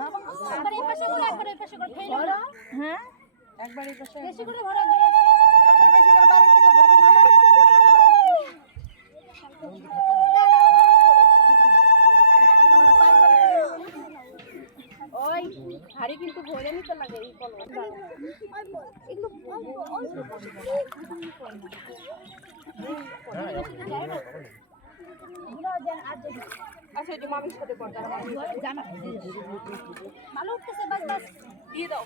একবার এই পাশে করে একবার এই পাশে করে ফেলে দাও। হ্যাঁ একবার এই পাশে বেশি করে ভরো একবার একবার বেশি করে বাইরে থেকে ভরবে না ওই হাড়ি কিন্তু ভরে নিতে লাগে এই কল একটু আচ্ছা এই যে মামির সাথে কর যারা মামি জানা ভালো উঠতেছে বাস বাস দিয়ে দাও